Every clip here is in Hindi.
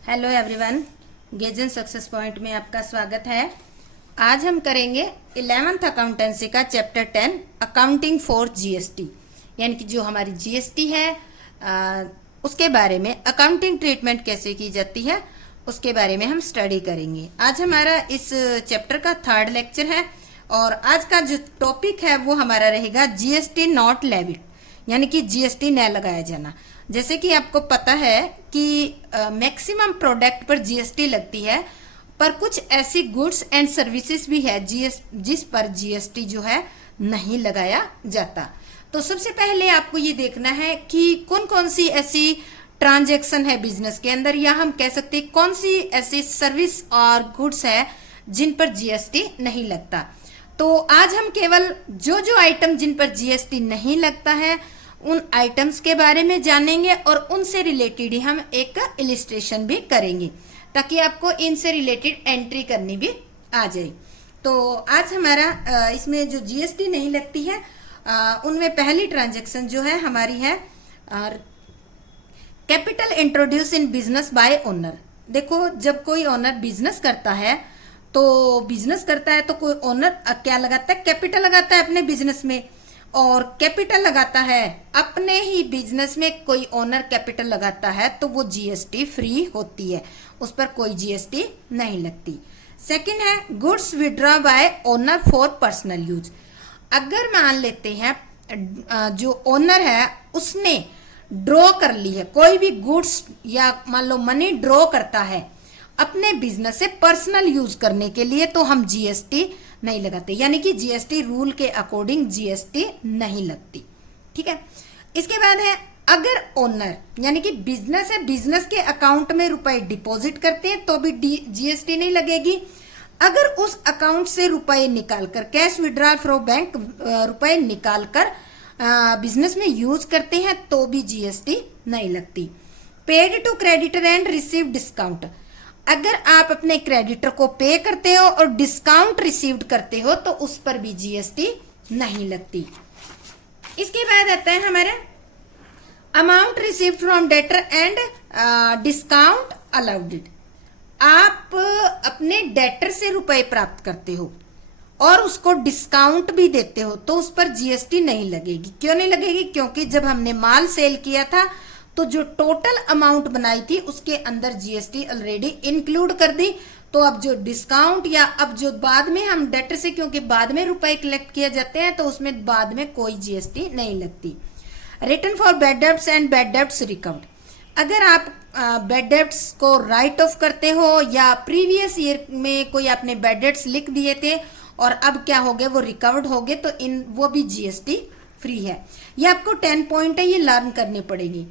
हेलो एवरीवन, गेजन सक्सेस पॉइंट में आपका स्वागत है। आज हम करेंगे 11th अकाउंटेंसी का चैप्टर 10 अकाउंटिंग फॉर जीएसटी, यानी कि जो हमारी जीएसटी है उसके बारे में, अकाउंटिंग ट्रीटमेंट कैसे की जाती है उसके बारे में हम स्टडी करेंगे। आज हमारा इस चैप्टर का 3rd लेक्चर है और आज का जो टॉपिक है वो हमारा रहेगा जीएसटी नॉट लेविड, यानी कि जीएसटी न लगाया जाना। जैसे कि आपको पता है कि मैक्सिमम प्रोडक्ट पर जीएसटी लगती है, पर कुछ ऐसी गुड्स एंड सर्विसेज भी है जिस पर जीएसटी जो है नहीं लगाया जाता। तो सबसे पहले आपको ये देखना है कि कौन कौन सी ऐसी ट्रांजैक्शन है बिजनेस के अंदर, या हम कह सकते हैं कौन सी ऐसी सर्विस और गुड्स है जिन पर जीएसटी नहीं लगता। तो आज हम केवल जो जो आइटम जिन पर जीएसटी नहीं लगता है उन आइटम्स के बारे में जानेंगे और उनसे रिलेटेड ही हम एक इलिस्ट्रेशन भी करेंगे ताकि आपको इनसे रिलेटेड एंट्री करनी भी आ जाए। तो आज हमारा इसमें जो जीएसटी नहीं लगती है उनमें पहली ट्रांजैक्शन जो है हमारी है capital introduce in business by owner. देखो, जब कोई ओनर बिजनेस करता है तो कोई ओनर क्या लगाता है? कैपिटल लगाता है अपने बिजनेस में, और कैपिटल लगाता है अपने ही बिजनेस में। कोई ओनर कैपिटल लगाता है तो वो जीएसटी फ्री होती है, उस पर कोई जीएसटी नहीं लगती। सेकंड है goods withdraw bye owner for personal use. अगर मान लेते हैं जो ओनर है उसने ड्रॉ कर ली है कोई भी गुड्स, या मान लो मनी ड्रॉ करता है अपने बिजनेस से पर्सनल यूज करने के लिए, तो हम जीएसटी नहीं लगाते, यानी कि जीएसटी रूल के अकॉर्डिंग जीएसटी नहीं लगती। ठीक है। इसके बाद है अगर ओनर यानी कि बिजनेस है, बिजनेस के अकाउंट में रुपए डिपॉजिट करते हैं तो भी जीएसटी नहीं लगेगी। अगर उस अकाउंट से रुपए निकालकर, कैश विड्रॉल फ्रॉम बैंक, रुपए निकालकर बिजनेस में यूज करते हैं तो भी जीएसटी नहीं लगती। Paid to creditor and receive discount. अगर आप अपने क्रेडिटर को पे करते हो और डिस्काउंट रिसीव्ड करते हो तो उस पर भी जीएसटी नहीं लगती। इसके बाद आता है हमारा amount received from debtor and discount allowed. आप अपने डेटर से रुपए प्राप्त करते हो और उसको डिस्काउंट भी देते हो तो उस पर जीएसटी नहीं लगेगी। क्यों नहीं लगेगी? क्योंकि जब हमने माल सेल किया था तो जो टोटल अमाउंट बनाई थी उसके अंदर जीएसटी ऑलरेडी इंक्लूड कर दी। तो अब जो डिस्काउंट या अब जो बाद में हम डेटर से, क्योंकि बाद में रुपए कलेक्ट किए जाते हैं तो उसमें बाद में कोई जीएसटी नहीं लगती। Return for bad debts and bad debts recovered. अगर आप बैड डेब्ट्स को राइट ऑफ करते हो या प्रीवियस ईयर में कोई आपने बैड डेब्ट्स लिख दिए थे और अब क्या हो गए, वो रिकवर्ड हो गए, तो वो भी जीएसटी फ्री है। ये आपको 10 पॉइंट है, ये लर्न करनी पड़ेगी।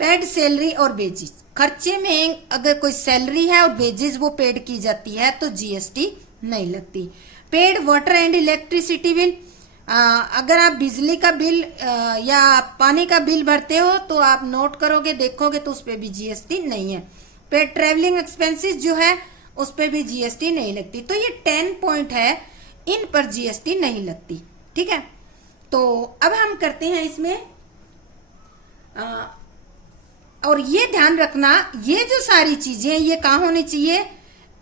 पेड सैलरी और वेजेस। खर्चे में अगर कोई सैलरी है और वेजेस वो पेड की जाती है तो जीएसटी नहीं लगती। Paid water and electricity bill. अगर आप बिजली का बिल या पानी का बिल भरते हो तो आप नोट करोगे, देखोगे तो उस पर भी जीएसटी नहीं है। पेड ट्रेवलिंग एक्सपेंसेस जो है उस पर भी जीएसटी नहीं लगती। तो ये 10 पॉइंट है, इन पर जीएसटी नहीं लगती। ठीक है। तो अब हम करते हैं इसमें और ये ध्यान रखना, ये जो सारी चीजें ये कहाँ होनी चाहिए?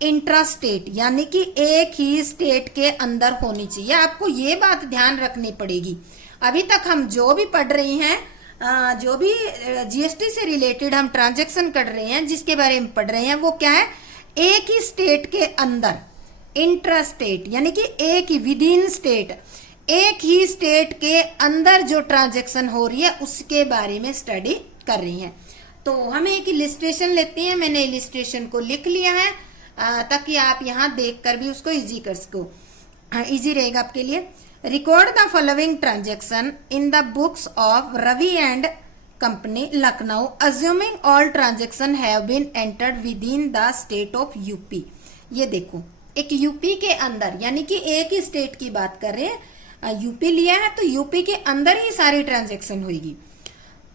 इंट्रा स्टेट, यानी कि एक ही स्टेट के अंदर होनी चाहिए। आपको ये बात ध्यान रखनी पड़ेगी। अभी तक हम जो भी पढ़ रहे हैं, जो भी जीएसटी से रिलेटेड हम ट्रांजैक्शन कर रहे हैं, जिसके बारे में पढ़ रहे हैं, वो क्या है? एक ही स्टेट के अंदर, इंट्रा स्टेट, यानी कि एक ही विद इन स्टेट, एक ही स्टेट के अंदर जो ट्रांजैक्शन हो रही है उसके बारे में स्टडी कर रही हैं। तो हम एक इलिस्ट्रेशन लेते हैं। मैंने इलिस्ट्रेशन को लिख लिया है ताकि आप यहाँ देखकर भी उसको इजी कर सको, इजी रहेगा आपके लिए। Record the following transaction in the books of Ravi and company Lucknow assuming all transaction have been entered within the state of UP. ये देखो, एक यूपी के अंदर, यानी कि एक ही स्टेट की बात कर रहे हैं, यूपी लिया है तो यूपी के अंदर ही सारी ट्रांजैक्शन होगी।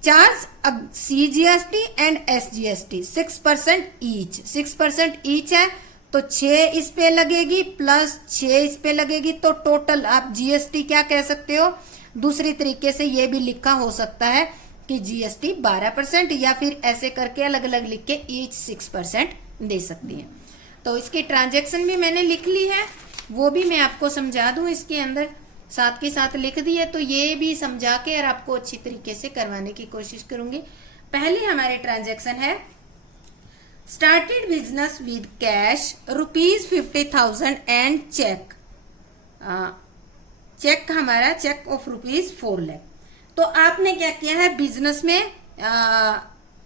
Charge CGST and SGST 6% each, 6% each है तो 6 इस पे लगेगी प्लस 6 इस पे लगेगी, तो टोटल आप जीएसटी क्या कह सकते हो? दूसरी तरीके से ये भी लिखा हो सकता है कि जीएसटी 12% या फिर ऐसे करके अलग अलग लिख के ईच 6% दे सकती है। तो इसकी ट्रांजैक्शन भी मैंने लिख ली है, वो भी मैं आपको समझा दूं इसके अंदर, साथ के साथ लिख दी है, तो ये भी समझा के और आपको अच्छी तरीके से करवाने की कोशिश करूंगी। पहले हमारे ट्रांजैक्शन है started business with cash ₹50,000 and cheque. Cheque हमारा चेक ऑफ ₹4 लाख। तो आपने क्या किया है, बिजनेस में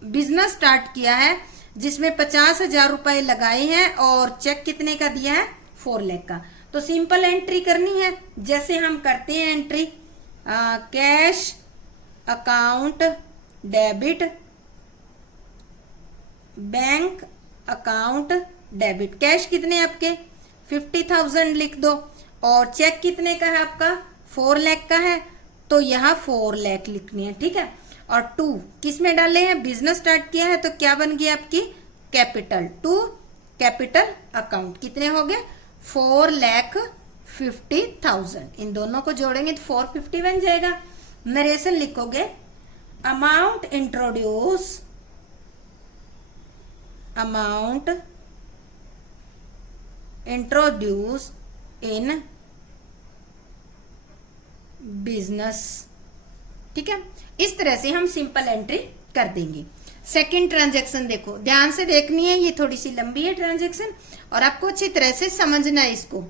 बिजनेस स्टार्ट किया है जिसमें 50,000 रुपए लगाए हैं और चेक कितने का दिया है, 4 लाख का। तो सिंपल एंट्री करनी है, जैसे हम करते हैं entry, cash account debit, bank account debit. Cash कितने आपके 50,000 लिख दो और चेक कितने का है आपका 4 लाख का है, तो यहाँ 4 लाख लिखनी है, ठीक है। और 2 किस में डाले हैं, बिजनेस स्टार्ट किया है तो क्या बन गया आपकी कैपिटल, 2 कैपिटल अकाउंट। कितने हो गए 4,50,000। इन दोनों को जोड़ेंगे तो 450 बन जाएगा। नरेशन लिखोगे amount introduce, amount introduce in business, ठीक है। इस तरह से हम सिंपल एंट्री कर देंगे। सेकंड ट्रांजैक्शन देखो, ध्यान से देखनी है, ये थोड़ी सी लंबी है ट्रांजैक्शन और आपको अच्छी तरह से समझना है इसको।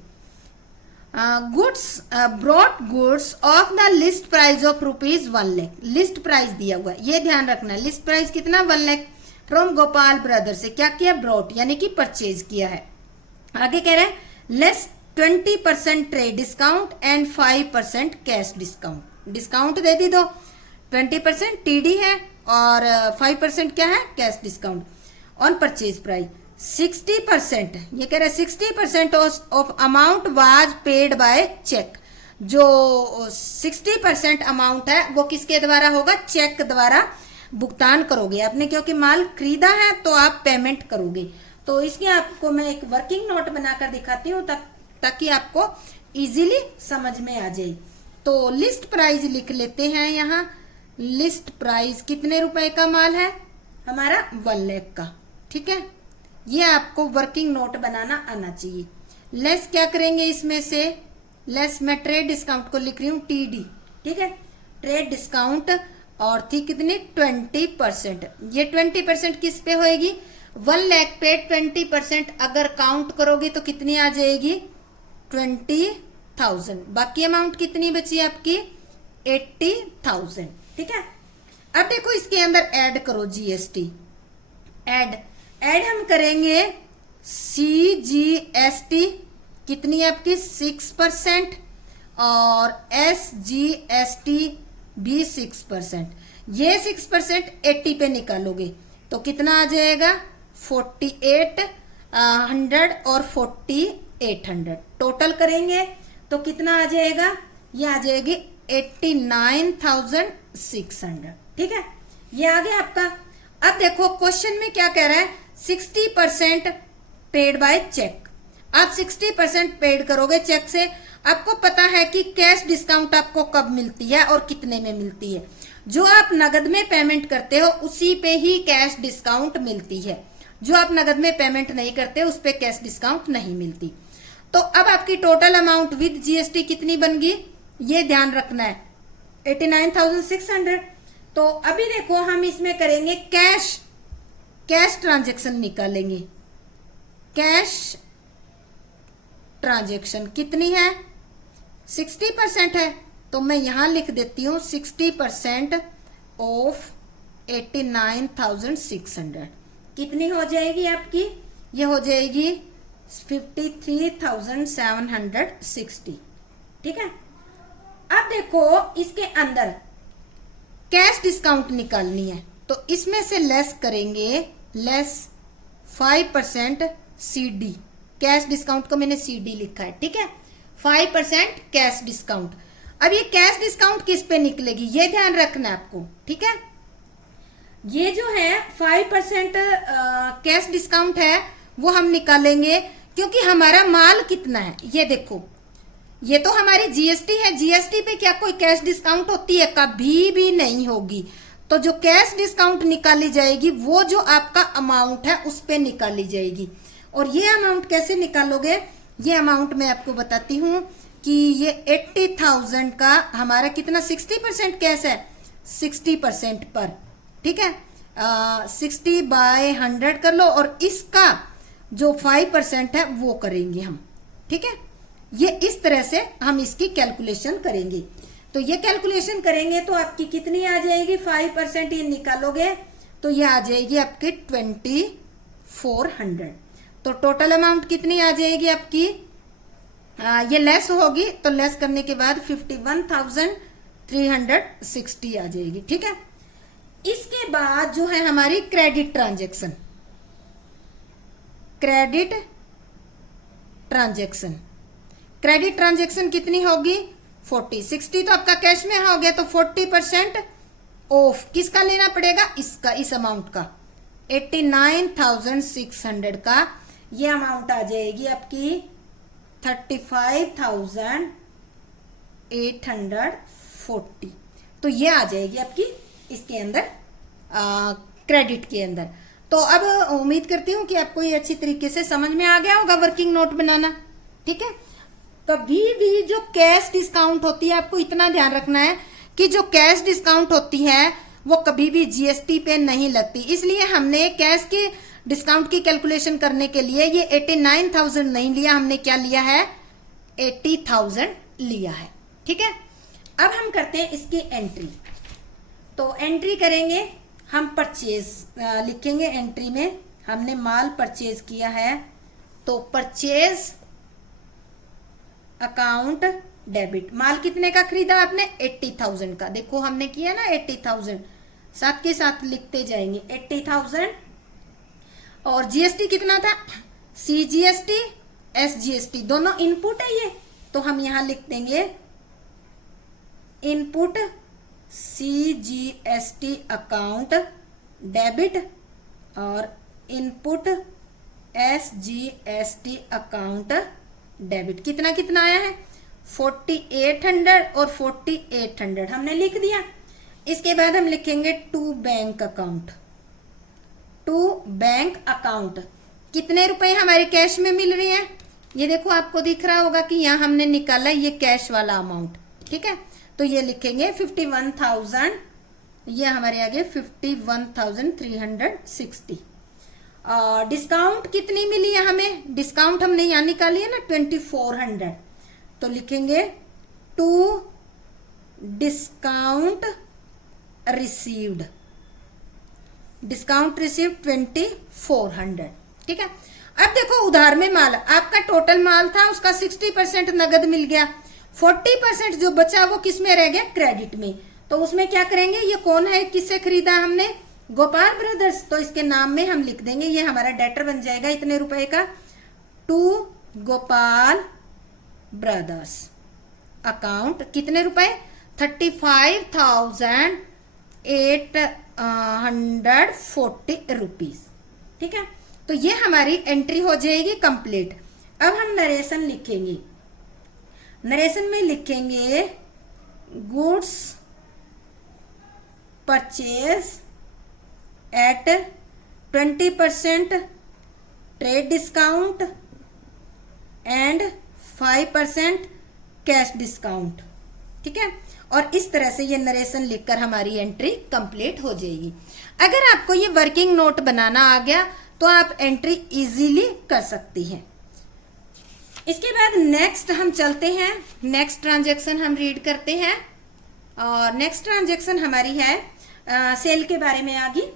Goods brought goods of the list price of ₹1 lakh. List price दिया हुआ है, ये ध्यान रखना है। लिस्ट प्राइस कितना 1 लाख फ्रॉम गोपाल ब्रदर से क्या किया, ब्रॉट यानी कि परचेज किया है। आगे कह रहे हैं less 20% trade discount and 5% cash discount. Discount दे दी दो, 20% टीडी है और 5% क्या है, cash discount on purchase price. 60%, ये कह रहे हैं 60% of amount was paid by cheque. जो 60% अमाउंट है वो किसके द्वारा होगा, चेक द्वारा भुगतान करोगे आपने, क्योंकि माल खरीदा है तो आप पेमेंट करोगे। तो इसके आपको मैं एक वर्किंग नोट बनाकर दिखाती हूँ ताकि आपको इजीली समझ में आ जाए। तो लिस्ट प्राइस लिख लेते हैं यहाँ। लिस्ट प्राइस कितने रुपए का माल है हमारा, 1 लाख का, ठीक है। ये आपको वर्किंग नोट बनाना आना चाहिए। लेस क्या करेंगे इसमें से, लेस मैं ट्रेड डिस्काउंट को लिख रही हूँ टीडी, ठीक है। ट्रेड डिस्काउंट और थी कितनी 20%। ये 20% किस पे होएगी, 1 लाख पे 20% अगर काउंट करोगे तो कितनी आ जाएगी 20,000। बाकी अमाउंट कितनी बची आपकी 80,000, ठीक है। अब देखो इसके अंदर ऐड करो जीएसटी। ऐड हम करेंगे CGST कितनी आपकी 6% और SGST भी 6%। ये 6% 80 पे निकालोगे तो कितना आ जाएगा 4800 और 4800 टोटल करेंगे तो कितना आ जाएगा, ये आ जाएगी 89,600, ठीक है। ये आ गया आपका। अब देखो क्वेश्चन में क्या कह रहा है, 60% पेड बाय चेक। आप 60% पेड करोगे चेक से। आपको पता है कि कैश डिस्काउंट आपको कब मिलती है और कितने में मिलती है। जो आप नगद में पेमेंट करते हो उसी पे ही कैश डिस्काउंट मिलती है। जो आप नगद में पेमेंट नहीं करते उस पे कैश डिस्काउंट नहीं मिलती। तो अब आपकी टोटल अमाउंट विद जीएसटी कितनी बन गई, ये ध्यान रखना है 89,600। तो अभी देखो हम इसमें करेंगे कैश ट्रांजैक्शन निकालेंगे। कैश ट्रांजैक्शन कितनी है 60% है, तो मैं यहां लिख देती हूं 60% ऑफ 89,600 कितनी हो जाएगी आपकी, ये हो जाएगी 53,760, ठीक है। अब देखो इसके अंदर कैश डिस्काउंट निकालनी है तो इसमें से लेस करेंगे, लेस 5% CD। कैश डिस्काउंट को मैंने CD लिखा है, ठीक है। 5% कैश डिस्काउंट। अब ये कैश डिस्काउंट किस पे निकलेगी ये ध्यान रखना है आपको, ठीक है। ये जो है 5% कैश डिस्काउंट है वो हम निकालेंगे क्योंकि हमारा माल कितना है, ये देखो ये तो हमारी जीएसटी है। जीएसटी पे क्या कोई कैश डिस्काउंट होती है, कभी भी नहीं होगी। तो जो कैश डिस्काउंट निकाली जाएगी वो जो आपका अमाउंट है उस पे निकाली जाएगी। और ये अमाउंट कैसे निकालोगे, ये अमाउंट मैं आपको बताती हूँ कि ये 80,000 का हमारा कितना 60% कैश है, 60% पर, ठीक है। 60/100 कर लो और इसका जो 5% है वो करेंगे हम, ठीक है। ये इस तरह से हम इसकी कैलकुलेशन करेंगे। तो ये कैलकुलेशन करेंगे तो आपकी कितनी आ जाएगी, 5% ये निकालोगे तो ये आ जाएगी आपकी 2400। तो टोटल अमाउंट कितनी आ जाएगी आपकी, ये लेस होगी तो लेस करने के बाद 51,360 आ जाएगी, ठीक है। इसके बाद जो है हमारी क्रेडिट ट्रांजैक्शन, क्रेडिट ट्रांजैक्शन कितनी होगी 40, 60 तो आपका कैश में हो गया, तो 40% ऑफ किसका लेना पड़ेगा, इसका, इस अमाउंट का 89,600 का ये अमाउंट आ जाएगी आपकी 35,840। तो ये आ जाएगी आपकी इसके अंदर क्रेडिट के अंदर। तो अब उम्मीद करती हूँ कि आपको ये अच्छी तरीके से समझ में आ गया होगा वर्किंग नोट बनाना, ठीक है। कभी भी जो कैश डिस्काउंट होती है आपको इतना ध्यान रखना है कि जो कैश डिस्काउंट होती है वो कभी भी जीएसटी पे नहीं लगती। इसलिए हमने कैश की डिस्काउंट की कैलकुलेशन करने के लिए ये 89,000 नहीं लिया, हमने क्या लिया है 80,000 लिया है, ठीक है। अब हम करते हैं इसकी एंट्री। तो एंट्री करेंगे हम, परचेज लिखेंगे एंट्री में, हमने माल परचेज किया है तो परचेज अकाउंट डेबिट। माल कितने का खरीदा आपने 80,000 का, देखो हमने किया ना 80,000, साथ के साथ लिखते जाएंगे 80,000। और जीएसटी कितना था, सीजीएसटी एसजीएसटी दोनों इनपुट है ये, तो हम यहां लिख देंगे इनपुट सीजीएसटी अकाउंट डेबिट और इनपुट एसजीएसटी अकाउंट डेबिट। कितना कितना आया है 4800 और 4800 हमने लिख दिया। इसके बाद हम लिखेंगे to bank account, to bank account कितने रुपए हमारे कैश में मिल रही है, ये देखो आपको दिख रहा होगा कि यहाँ हमने निकाला ये कैश वाला अमाउंट, ठीक है। तो ये लिखेंगे 51,000, ये हमारे आगे 51,360। डिस्काउंट कितनी मिली है हमें, डिस्काउंट हमने यहाँ निकाली है ना 2400, तो लिखेंगे to discount received, discount received 2400, ठीक है। अब देखो उधार में माल, आपका टोटल माल था उसका 60% नगद मिल गया, 40% जो बचा वो किस में रह गया, क्रेडिट में। तो उसमें क्या करेंगे, ये कौन है, किससे खरीदा हमने, गोपाल ब्रदर्स, तो इसके नाम में हम लिख देंगे, ये हमारा डेटर बन जाएगा इतने रुपए का, टू गोपाल ब्रदर्स अकाउंट कितने रुपए 35,840 रुपीज, ठीक है। तो ये हमारी एंट्री हो जाएगी कंप्लीट। अब हम नरेशन लिखेंगे, नरेशन में लिखेंगे goods purchase at 20% trade discount and 5% cash discount, ठीक है। और इस तरह से ये नरेशन लिखकर हमारी एंट्री कंप्लीट हो जाएगी। अगर आपको ये वर्किंग नोट बनाना आ गया तो आप एंट्री इजीली कर सकती हैं। इसके बाद नेक्स्ट हम चलते हैं, नेक्स्ट ट्रांजैक्शन हम रीड करते हैं। और नेक्स्ट ट्रांजैक्शन हमारी है सेल के बारे में, आगे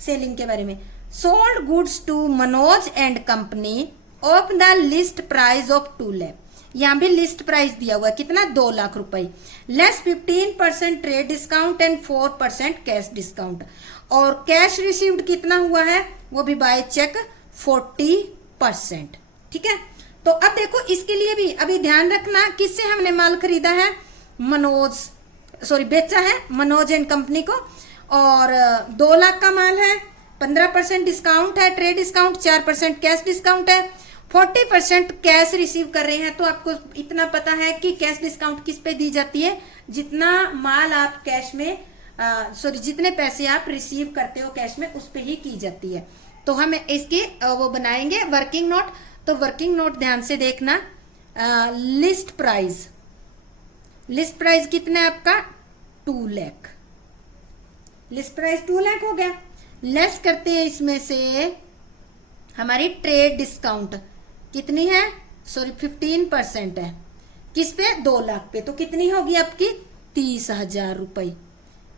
सेलिंग के बारे में। Sold goods to Manoj and company of the list price of 2 lakh, यहाँ भी लिस्ट प्राइस दिया हुआ है कितना 2 लाख रुपए, less 15% trade discount and 4% cash discount. और कैश रिसीव्ड कितना हुआ है, वो भी बाय चेक 40%, ठीक है। तो अब देखो इसके लिए भी अभी ध्यान रखना, किससे हमने माल खरीदा है, बेचा है मनोज एंड कंपनी को, और 2 लाख का माल है, 15% डिस्काउंट है, ट्रेड डिस्काउंट 4% कैश डिस्काउंट है, 40% कैश रिसीव कर रहे हैं। तो आपको इतना पता है कि कैश डिस्काउंट किस पे दी जाती है, जितना माल आप कैश में सॉरी जितने पैसे आप रिसीव करते हो कैश में उस पे ही की जाती है। तो हम इसकी वो बनाएंगे वर्किंग नोट। तो वर्किंग नोट ध्यान से देखना। लिस्ट प्राइस, लिस्ट प्राइस कितना है आपका 2 लाख, लिस्ट प्राइस 2 लाख हो गया। लेस करते हैं इसमें से हमारी ट्रेड डिस्काउंट कितनी है, सॉरी 15% है, किस पे 2 लाख पे, तो कितनी होगी आपकी 30,000 रुपये।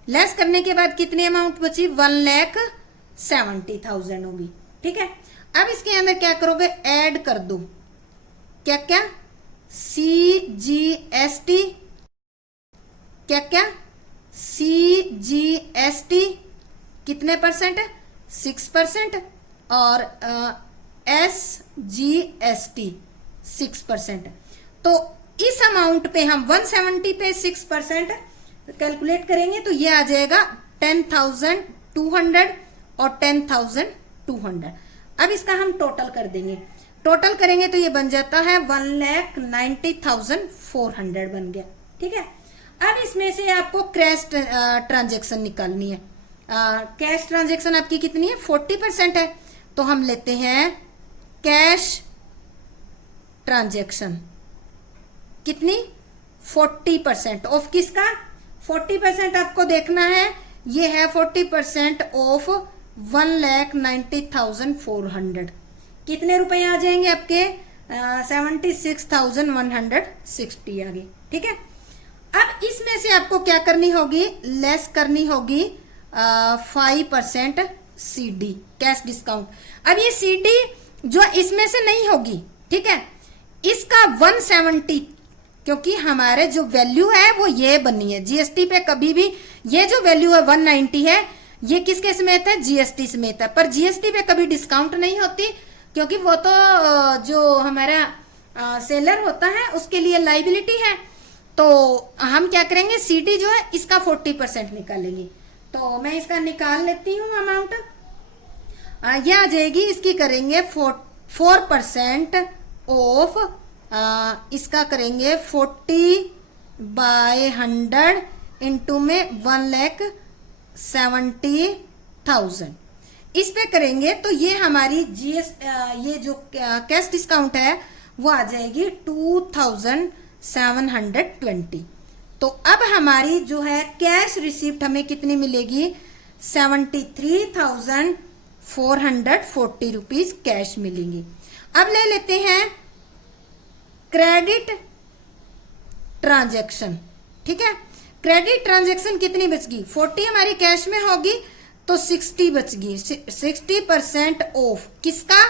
लेस करने के बाद कितनी अमाउंट बची 1,70,000 होगी। ठीक है, अब इसके अंदर क्या करोगे, ऐड कर दो क्या क्या CGST, क्या क्या CGST कितने परसेंट है 6%, और SGST 6%। तो इस अमाउंट पे हम 170 पे 6% कैलकुलेट करेंगे तो ये आ जाएगा 10,200 और 10,200। अब इसका हम टोटल कर देंगे, टोटल करेंगे तो ये बन जाता है 1,90,400 बन गया। ठीक है, अब इसमें से आपको कैश ट्रांजेक्शन निकालनी है। कैश ट्रांजेक्शन आपकी कितनी है 40% है, तो हम लेते हैं कैश ट्रांजेक्शन कितनी 40% ऑफ किसका 40% आपको देखना है, ये है 40% ऑफ 1,90,400। कितने रुपए आ जाएंगे आपके 76,160 आ गए। ठीक है, अब इसमें से आपको क्या करनी होगी, लेस करनी होगी 5% CD कैश डिस्काउंट। अब ये CD जो इसमें से नहीं होगी, ठीक है, इसका 170, क्योंकि हमारे जो वैल्यू है वो ये बनी है जीएसटी पे, कभी भी ये जो वैल्यू है 190 है ये किसके समेत है जीएसटी समेत है, पर जीएसटी पे कभी डिस्काउंट नहीं होती क्योंकि वो तो जो हमारा सेलर होता है उसके लिए लाइबिलिटी है। तो हम क्या करेंगे सीडी जो है इसका 40% निकालेंगे। तो मैं इसका निकाल लेती हूँ अमाउंट, ये आ जाएगी, इसकी करेंगे 4% ऑफ, इसका करेंगे 40/100 इंटू में 1,70,000 इस पे करेंगे तो ये हमारी ये जो कैश डिस्काउंट है वो आ जाएगी 2,720। तो अब हमारी जो है कैश रिसिप्ट हमें कितनी मिलेगी 73,440 रुपीज कैश मिलेंगी। अब ले लेते हैं क्रेडिट ट्रांजैक्शन। ठीक है, क्रेडिट ट्रांजैक्शन कितनी बच गई 40 हमारी कैश में होगी तो 60 बच गई, 60% ऑफ किसका,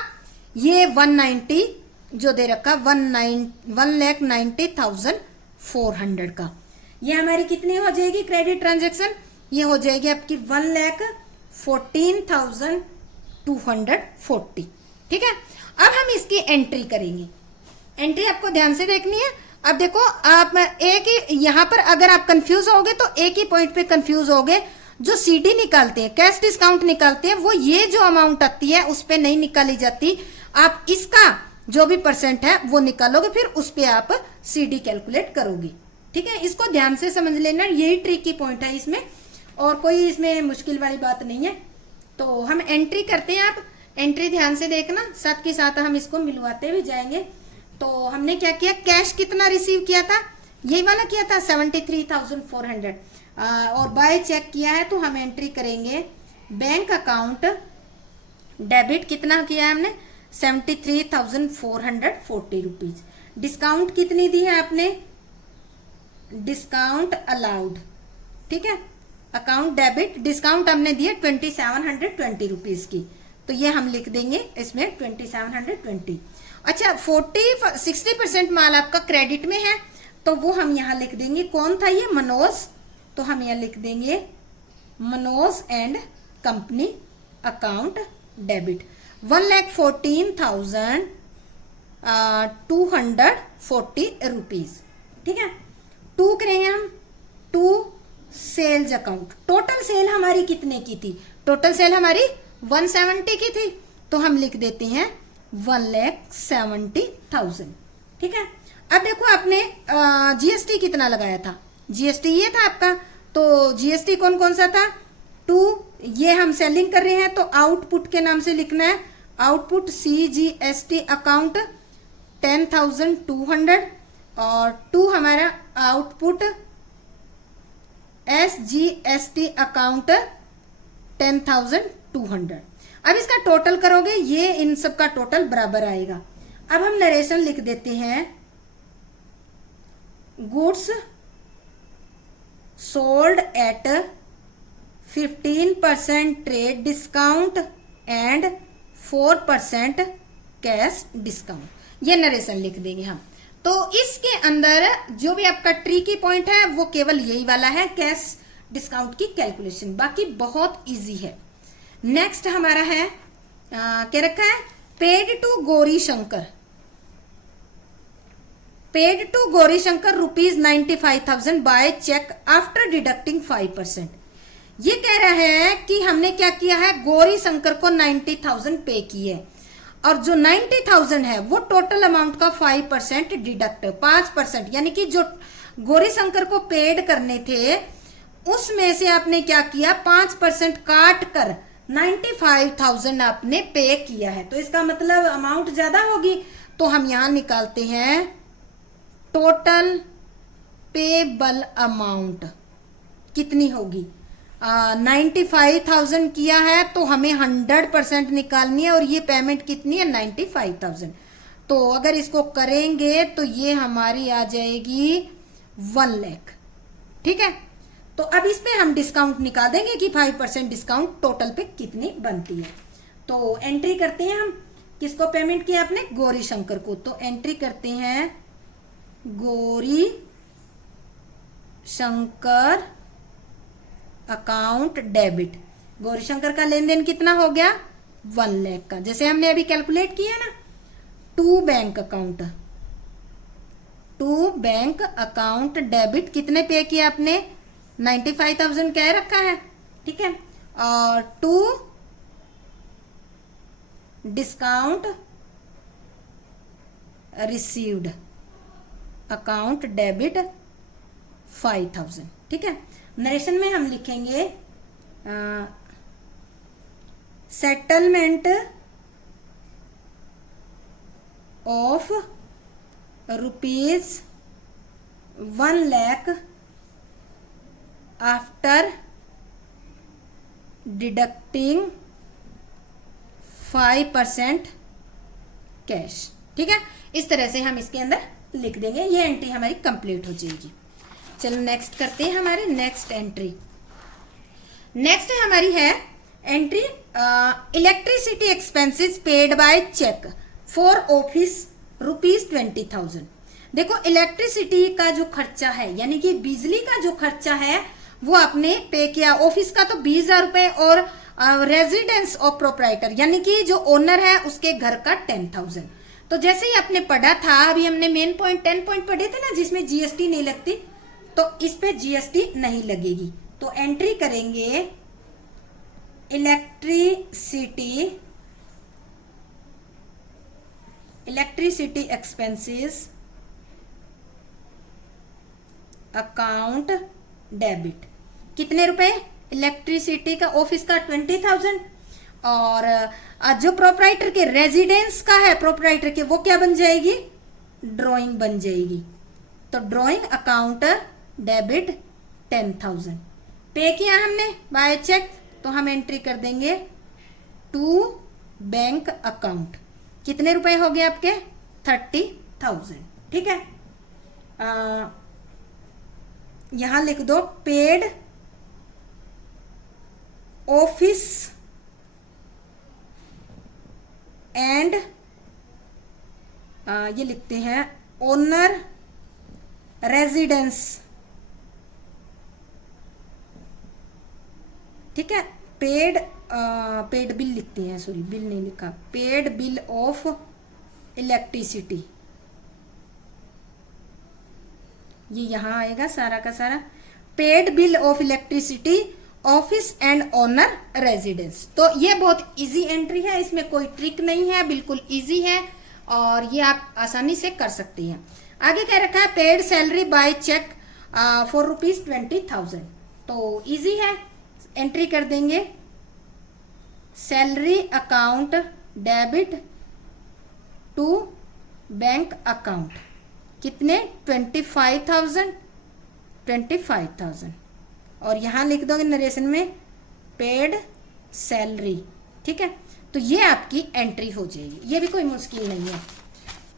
ये 190 जो दे रखा 1,90,400 का, ये हमारी कितनी हो जाएगी क्रेडिट ट्रांजैक्शन, ये हो जाएगी आपकी 1,14,240। ठीक है, अब हम इसकी एंट्री करेंगे। एंट्री आपको ध्यान से देखनी है। अब देखो आप एक ही यहां पर अगर आप कंफ्यूज होगे तो एक ही पॉइंट पे कंफ्यूज होगे, जो सीडी निकालते हैं कैश डिस्काउंट निकालते हैं वो ये जो अमाउंट आती है उस पे नहीं निकाली जाती, आप इसका जो भी परसेंट है वो निकालोगे फिर उस पे आप सीडी कैलकुलेट करोगे। ठीक है, इसको ध्यान से समझ लेना, यही ट्रिकी पॉइंट है इसमें और कोई इसमें मुश्किल वाली बात नहीं है। तो हम एंट्री करते हैं, आप एंट्री ध्यान से देखना, साथ के साथ हम इसको मिलवाते भी जाएंगे। तो हमने क्या किया, कैश कितना रिसीव किया था, यही वाला किया था 73,400 और बाय चेक किया है तो हम एंट्री करेंगे बैंक अकाउंट डेबिट कितना किया है हमने 73,440 रुपीज। डिस्काउंट कितनी दी है आपने, डिस्काउंट अलाउड, ठीक है, अकाउंट डेबिट डिस्काउंट हमने दिया 2,720 रुपीज की, तो ये हम लिख देंगे इसमें 2,720। अच्छा 60% माल आपका क्रेडिट में है तो वो हम यहाँ लिख देंगे, कौन था ये मनोज, तो हम यहाँ लिख देंगे Manoj and company account debit 1,14,240 rupees. ठीक है, टू करेंगे हम, to sales account, total sale हमारी कितने की थी, टोटल सेल हमारी 170 की थी तो हम लिख देते हैं 1,70,000। ठीक है, अब देखो आपने जीएसटी कितना लगाया था, जीएसटी ये था आपका तो जीएसटी कौन कौन सा था, 2, ये हम सेलिंग कर रहे हैं तो आउटपुट के नाम से लिखना है, आउटपुट CGST अकाउंट 10,200 और 2 हमारा आउटपुट SGST अकाउंट 10,200। अब इसका टोटल करोगे, ये इन सब का टोटल बराबर आएगा। अब हम नरेशन लिख देते हैं, goods sold at 15% trade discount and 4% cash discount, ये नरेशन लिख देंगे हम। तो इसके अंदर जो भी आपका ट्रिकी पॉइंट है वो केवल यही वाला है, कैश डिस्काउंट की कैलकुलेशन, बाकी बहुत इजी है। नेक्स्ट हमारा है क्या रखा है, paid to Gauri Shankar, paid to Gauri Shankar ₹95,000 by cheque after deducting 5%। ये कह रहा है कि हमने क्या किया है, गौरी शंकर को 90,000 पे किए और जो 90,000 है वो टोटल अमाउंट का 5% डिडक्ट, 5%, यानी कि जो गौरी शंकर को पेड करने थे उसमें से आपने क्या किया, 5% काट कर 95,000 आपने पे किया है। तो इसका मतलब अमाउंट ज्यादा होगी, तो हम यहां निकालते हैं टोटल पेबल अमाउंट कितनी होगी, 95,000 किया है तो हमें 100% निकालनी है और ये पेमेंट कितनी है, 95,000। तो अगर इसको करेंगे तो ये हमारी आ जाएगी 1 लाख। ठीक है, तो अब इस पे हम डिस्काउंट निकाल देंगे कि 5% डिस्काउंट टोटल पे कितनी बनती है। तो एंट्री करते हैं हम, किसको पेमेंट किया आपने, गौरी शंकर को। तो एंट्री करते हैं गौरी शंकर अकाउंट डेबिट, गौरी शंकर का लेन देन कितना हो गया, 1 लाख का, जैसे हमने अभी कैलकुलेट किया ना। टू बैंक अकाउंट डेबिट कितने पे किया आपने, 95,000 क्या रखा है, ठीक है, और 2 डिस्काउंट रिसीव्ड अकाउंट डेबिट 5,000। ठीक है, नरेशन में हम लिखेंगे settlement of ₹1 lakh after deducting 5% cash. ठीक है, इस तरह से हम इसके अंदर लिख देंगे, ये एंट्री हमारी कंप्लीट हो जाएगी। चलो नेक्स्ट करते हैं, हमारे नेक्स्ट एंट्री। नेक्स्ट हमारी है entry electricity expenses paid by cheque for office ₹20,000। देखो इलेक्ट्रिसिटी का जो खर्चा है, यानी कि बिजली का जो खर्चा है वो आपने पे किया, ऑफिस का तो 20,000 रुपए और रेजिडेंस ऑफ प्रोप्राइटर यानी कि जो ओनर है उसके घर का 10,000। तो जैसे ही आपने पढ़ा था, अभी हमने मेन पॉइंट 10 पॉइंट पढ़े थे ना जिसमें जीएसटी नहीं लगती, तो इस पे जीएसटी नहीं लगेगी। तो एंट्री करेंगे इलेक्ट्रिसिटी एक्सपेंसेस अकाउंट डेबिट, कितने रुपए, इलेक्ट्रिसिटी का ऑफिस का 20,000 और जो प्रोप्राइटर के रेजिडेंस का है प्रोप्राइटर के, वो क्या बन जाएगी, ड्राइंग बन जाएगी। तो ड्राइंग अकाउंट डेबिट 10,000 पे किया हमने बाय चेक, तो हम एंट्री कर देंगे टू बैंक अकाउंट, कितने रुपए हो गए आपके, 30,000। ठीक है, यहां लिख दो पेड ऑफिस एंड ये लिखते हैं ओनर रेजिडेंस। ठीक है, पेड बिल लिखते हैं, सॉरी बिल नहीं लिखा, पेड बिल ऑफ इलेक्ट्रिसिटी, ये यहां आएगा सारा का सारा, paid bill of electricity office and owner residence. तो ये बहुत इजी एंट्री है, इसमें कोई ट्रिक नहीं है, बिल्कुल इजी है और ये आप आसानी से कर सकते हैं। आगे क्या रखा है, paid salary by cheque for ₹20,000। तो इजी है, एंट्री कर देंगे salary account debit to bank account, कितने 25,000 और यहां लिख दोगे नरेशन में पेड सैलरी। ठीक है, तो ये आपकी एंट्री हो जाएगी, ये भी कोई मुश्किल नहीं है।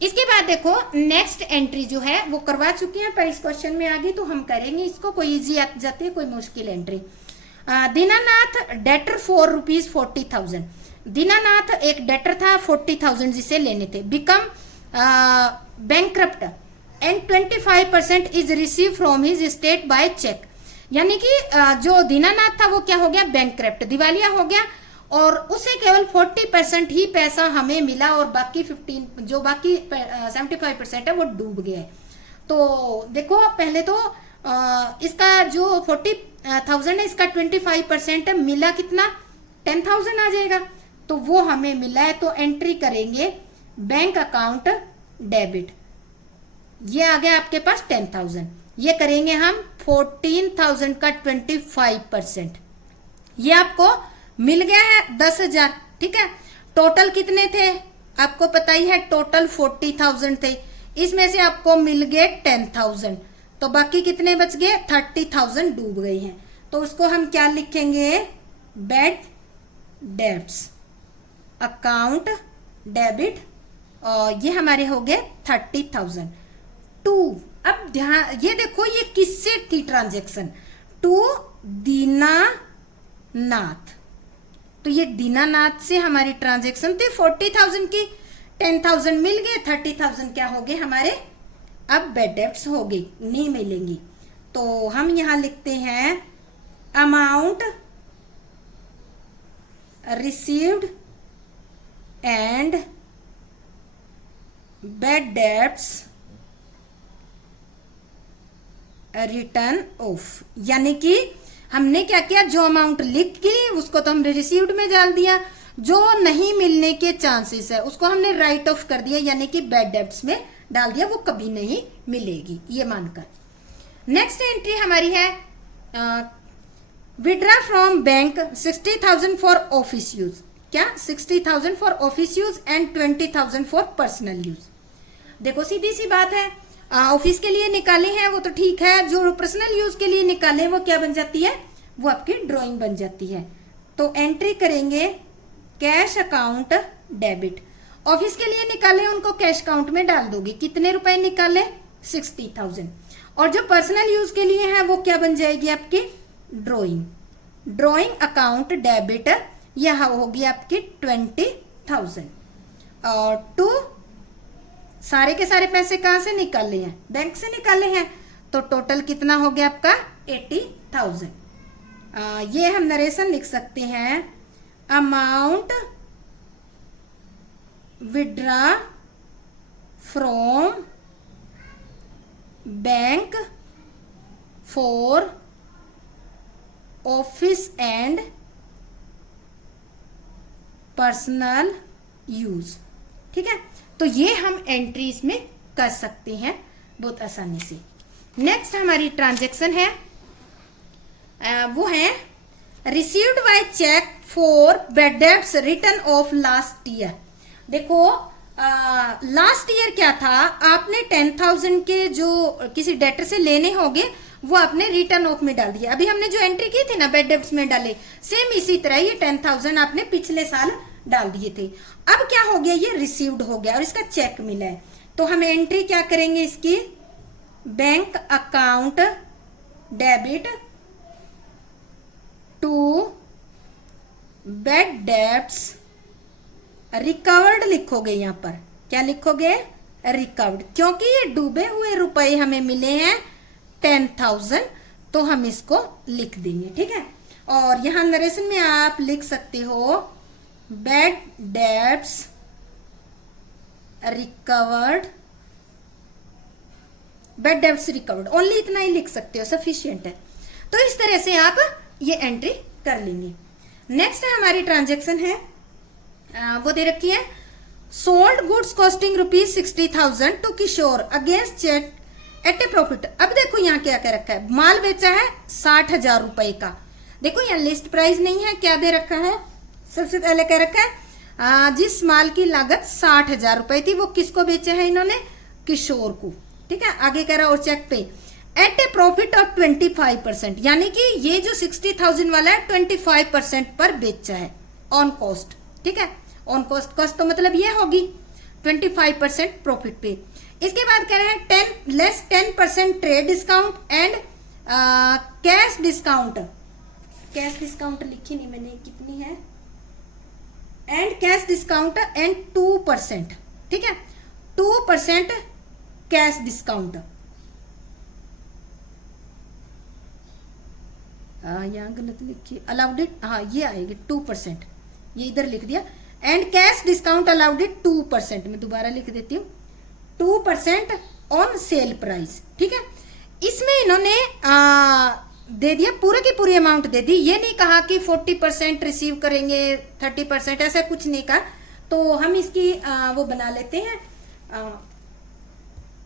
इसके बाद देखो नेक्स्ट एंट्री जो है वो करवा चुके हैं, पर इस क्वेश्चन में आ गई तो हम करेंगे इसको, कोई इजी आ जाती है कोई मुश्किल entry. Dinanath debtor for ₹40,000, Dinanath एक डेटर था 40,000 जिसे लेने थे, become bankrupt and 25% is receive from his estate by cheque, यानी कि जो दीनानाथ था वो क्या हो गया, बैंकक्रप्ट, दिवालिया हो गया, और उसे केवल 40% ही पैसा हमें मिला और बाकी 75% है वो डूब गया है। तो देखो पहले तो इसका जो 40,000 है इसका 25% है, मिला कितना 10,000 आ जाएगा, तो वो हमें मिला है, तो एंट्री करेंगे बैंक अकाउंट डेबिट, ये आ गया आपके पास 10,000, ये करेंगे हम 14,000 का 25%, ये आपको मिल गया है 10,000। ठीक है, टोटल कितने थे आपको पता ही है, टोटल 40,000 थे, इसमें से आपको मिल गए 10,000, तो बाकी कितने बच गए 30,000 डूब गए हैं, तो उसको हम क्या लिखेंगे, बैड डेब्ट्स अकाउंट डेबिट, और ये हमारे हो गए 30,000 टू, अब ध्यान ये देखो ये किससे थी ट्रांजेक्शन, टू दीनानाथ, तो ये दीनानाथ से हमारी ट्रांजेक्शन थी 40,000 की, 10,000 मिल गए, 30,000 क्या हो गए हमारे अब बैड डेब्ट्स हो गई, नहीं मिलेंगी, तो हम यहां लिखते हैं amount received and bad debts written of, यानी कि हमने क्या किया, जो अमाउंट लिख की उसको तो हमने रिसीव्ड में डाल दिया, जो नहीं मिलने के चांसेस है उसको हमने राइट ऑफ कर दिया, यानी कि बैड डेब्ट्स में डाल दिया, वो कभी नहीं मिलेगी ये मानकर। नेक्स्ट एंट्री हमारी है withdraw from bank 60,000 for office use, क्या 60,000 for office use and 20,000 for personal use. देखो सीधी सी बात है, ऑफिस के लिए निकाले हैं वो तो ठीक है, जो पर्सनल यूज के लिए निकाले वो क्या बन जाती है, वो आपकी ड्राइंग बन जाती है, तो एंट्री करेंगे कैश अकाउंट डेबिट, ऑफिस के लिए निकाले उनको कैश अकाउंट में डाल दोगे, कितने रुपए निकाले 60,000, और जो पर्सनल यूज के लिए है वो क्या बन जाएगी आपकी ड्राइंग अकाउंट डेबिट, यह होगी आपकी 20,000, और टू सारे के सारे पैसे कहां से निकाले हैं, बैंक से निकाले हैं, तो टोटल कितना हो गया आपका 80,000। ये हम नरेशन लिख सकते हैं amount withdraw from bank for office and personal use. ठीक है, तो ये हम एंट्री इसमें कर सकते हैं बहुत आसानी से। नेक्स्ट हमारी ट्रांजैक्शन है वो है received by cheque for bad debts written off last year. देखो लास्ट ईयर क्या था, आपने 10,000 के जो किसी डेटर से लेने होंगे वो आपने रिटर्न ऑफ में डाल दिया। अभी हमने जो एंट्री की थी ना बैड डेब्ट्स में डाले, सेम इसी तरह ये 10,000 आपने पिछले साल डाल दिए थे। अब क्या हो गया, ये रिसीव्ड हो गया और इसका चेक मिला है, तो हम एंट्री क्या करेंगे इसकी, bank account debit to bad debts recovered लिखोगे, यहां पर क्या लिखोगे रिकवर्ड, क्योंकि ये डूबे हुए रुपए हमें मिले हैं 10,000, तो हम इसको लिख देंगे। ठीक है, और यहां नरेशन में आप लिख सकते हो bad debts recovered, bad debts recovered, only इतना ही लिख सकते हो, सफिशिएंट है। तो इस तरह से आप ये एंट्री कर लेंगे। नेक्स्ट हमारी ट्रांजैक्शन है वो दे रखी है sold goods costing ₹60,000 to Kishore against cheque at a profit. अब देखो यहाँ क्या क्या रखा है, माल बेचा है 60,000 रुपए का। देखो यहाँ लिस्ट प्राइस नहीं है, क्या दे रखा है, सबसे पहले क्या रखा है, जिस माल की लागत 60,000 रुपए थी वो किसको बेचा है इन्होंने, किशोर को। ठीक है, आगे कह रहा है और चेक पे एट ए प्रॉफिट ऑफ 25%, यानी कि ये जो 60,000 वाला है 25% पर बेचा है ऑन कॉस्ट। ठीक है, ऑन कॉस्ट, कॉस्ट तो मतलब ये होगी 25% प्रॉफिट पे। इसके बाद कह रहे हैं 10% trade discount and cash discount. Cash discount लिखी नहीं मैंने, कितनी है, एंड कैश डिस्काउंट एंड 2%। ठीक है, 2% कैश डिस्काउंट। यहाँ गलत लिखी, अलाउड इट, हाँ ये आएगी 2%, ये इधर लिख दिया, and cash discount allowed it 2%। मैं दोबारा लिख देती हूँ, 2% ऑन सेल प्राइस। ठीक है, इसमें इन्होंने दे दिया पूरे की पूरी अमाउंट दे दी, ये नहीं कहा कि 40% रिसीव करेंगे, 30%, ऐसा कुछ नहीं कहा। तो हम इसकी वो बना लेते हैं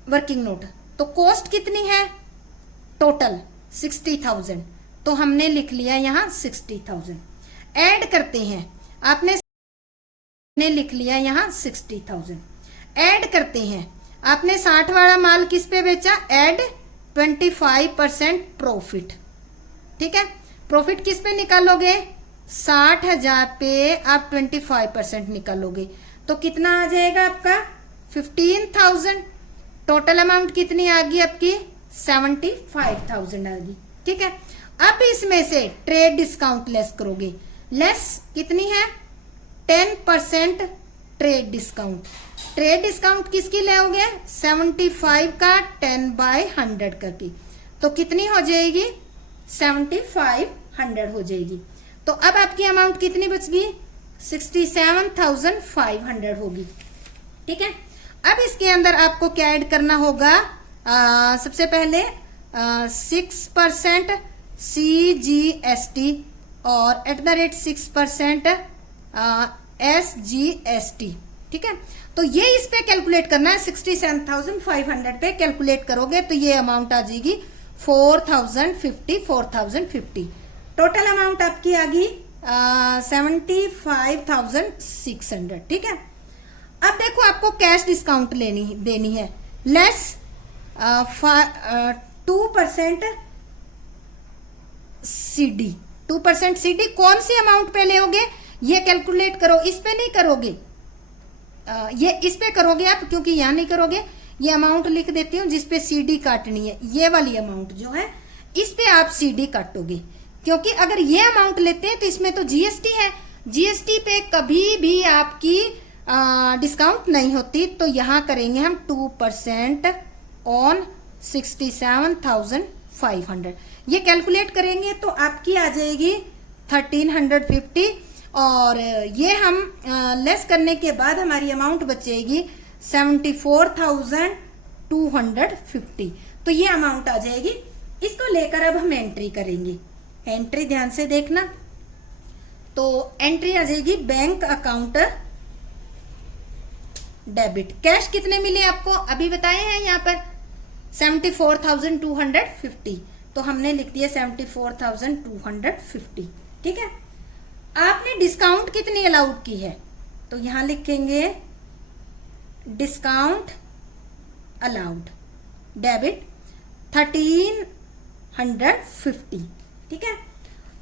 वर्किंग नोट। तो कॉस्ट कितनी है टोटल 60,000, तो हमने लिख लिया यहाँ 60,000। ऐड करते हैं, आपने लिख लिया यहाँ 60,000। ऐड करते हैं, आपने 60 वाला माल किस पे बेचा, ऐड 25% प्रॉफिट। ठीक है, प्रॉफिट किस पे निकालोगे, 60,000 पे आप 25% निकालोगे तो कितना आ जाएगा आपका 15,000। टोटल अमाउंट कितनी आ गई आपकी 75,000 आ गई। ठीक है, अब इसमें से ट्रेड डिस्काउंट लेस करोगे, लेस कितनी है 10% ट्रेड डिस्काउंट। ट्रेड डिस्काउंट किसकी लेओगे, 75 का 10/100 करके, तो कितनी हो जाएगी 7500 हो जाएगी। तो अब आपकी अमाउंट कितनी बच गई 67,500 होगी। ठीक है, अब इसके अंदर आपको क्या ऐड करना होगा, सबसे पहले 6% CGST और @6% SGST। ठीक है, तो ये इस पे कैलकुलेट करना है, 67,500 पे कैलकुलेट करोगे तो ये अमाउंट आ जाएगी 4,050। टोटल अमाउंट आपकी आ गई 75,600। ठीक है, अब देखो आपको कैश डिस्काउंट देनी है, लेस 2% CD। 2% CD कौन सी अमाउंट पे लोगे, ये कैलकुलेट करो, इस पे नहीं करोगे, ये इस पे करोगे आप, क्योंकि यहाँ नहीं करोगे। ये अमाउंट लिख देती हूँ जिसपे CD काटनी है, ये वाली अमाउंट जो है इस पे आप CD काटोगे, क्योंकि अगर ये अमाउंट लेते हैं तो इसमें तो GST है, GST पे कभी भी आपकी डिस्काउंट नहीं होती। तो यहाँ करेंगे हम 2% ऑन 67,500, ये कैलकुलेट करेंगे तो आपकी आ जाएगी 1350। और ये हम लेस करने के बाद हमारी अमाउंट बचेगी 74,250। तो ये अमाउंट आ जाएगी। इसको लेकर अब हम एंट्री करेंगे। एंट्री ध्यान से देखना, तो एंट्री आ जाएगी बैंक अकाउंट डेबिट। कैश कितने मिले आपको अभी बताए हैं यहाँ पर 74,250, तो हमने लिख दिया 74,250। ठीक है, आपने डिस्काउंट कितनी अलाउड की है, तो यहां लिखेंगे डिस्काउंट अलाउड डेबिट 1350। ठीक है,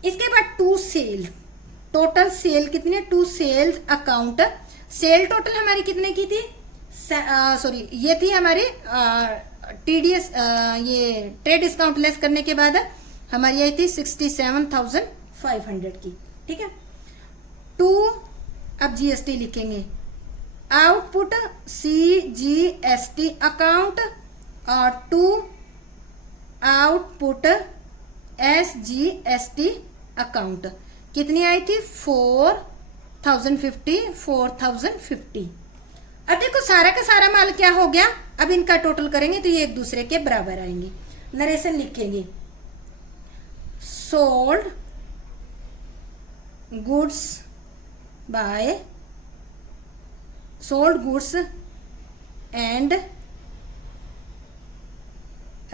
इसके बाद टू सेल, टोटल सेल कितनी है, to sales account. Sale total हमारी कितने की थी, सॉरी ये थी हमारी TDS, ये ट्रेड डिस्काउंट लेस करने के बाद हमारी आई थी 67,500 की। ठीक है, टू, अब GST लिखेंगे, आउटपुट CGST अकाउंट और टू आउटपुट SGST अकाउंट। कितनी आई थी 4,050। अब देखो सारा का सारा माल क्या हो गया, अब इनका टोटल करेंगे तो ये एक दूसरे के बराबर आएंगे। नरेशन लिखेंगे, sold goods by, sold goods and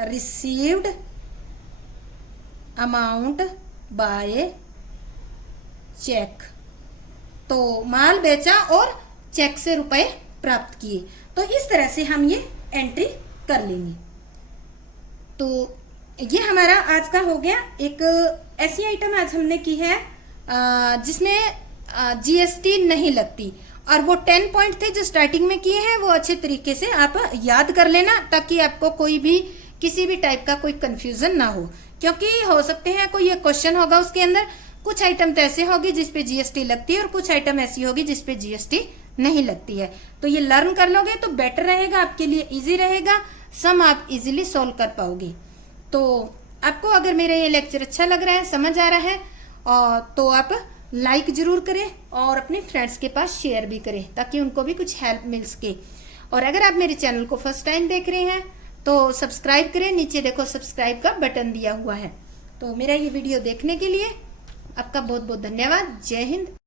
received amount by cheque. तो माल बेचा और चेक से रुपए प्राप्त किए। तो इस तरह से हम ये एंट्री कर लेंगे। तो ये हमारा आज का हो गया। एक ऐसी आइटम आज हमने की है जिसमें जीएसटी नहीं लगती, और वो 10 पॉइंट थे जो स्टार्टिंग में किए हैं, वो अच्छे तरीके से आप याद कर लेना ताकि आपको कोई भी किसी भी टाइप का कोई कंफ्यूजन ना हो, क्योंकि हो सकते हैं कोई ये क्वेश्चन होगा उसके अंदर कुछ आइटम तो ऐसे होगी जिसपे जीएसटी लगती है और कुछ आइटम ऐसी होगी जिसपे जीएसटी नहीं लगती है। तो ये लर्न कर लोगे तो बेटर रहेगा, आपके लिए इजी रहेगा, सम आप इजीली सॉल्व कर पाओगे। तो आपको अगर मेरा ये लेक्चर अच्छा लग रहा है, समझ आ रहा है, और तो आप लाइक जरूर करें और अपने फ्रेंड्स के पास शेयर भी करें ताकि उनको भी कुछ हेल्प मिल सके। और अगर आप मेरे चैनल को फर्स्ट टाइम देख रहे हैं तो सब्सक्राइब करें, नीचे देखो सब्सक्राइब का बटन दिया हुआ है। तो मेरा ये वीडियो देखने के लिए आपका बहुत बहुत धन्यवाद। जय हिंद।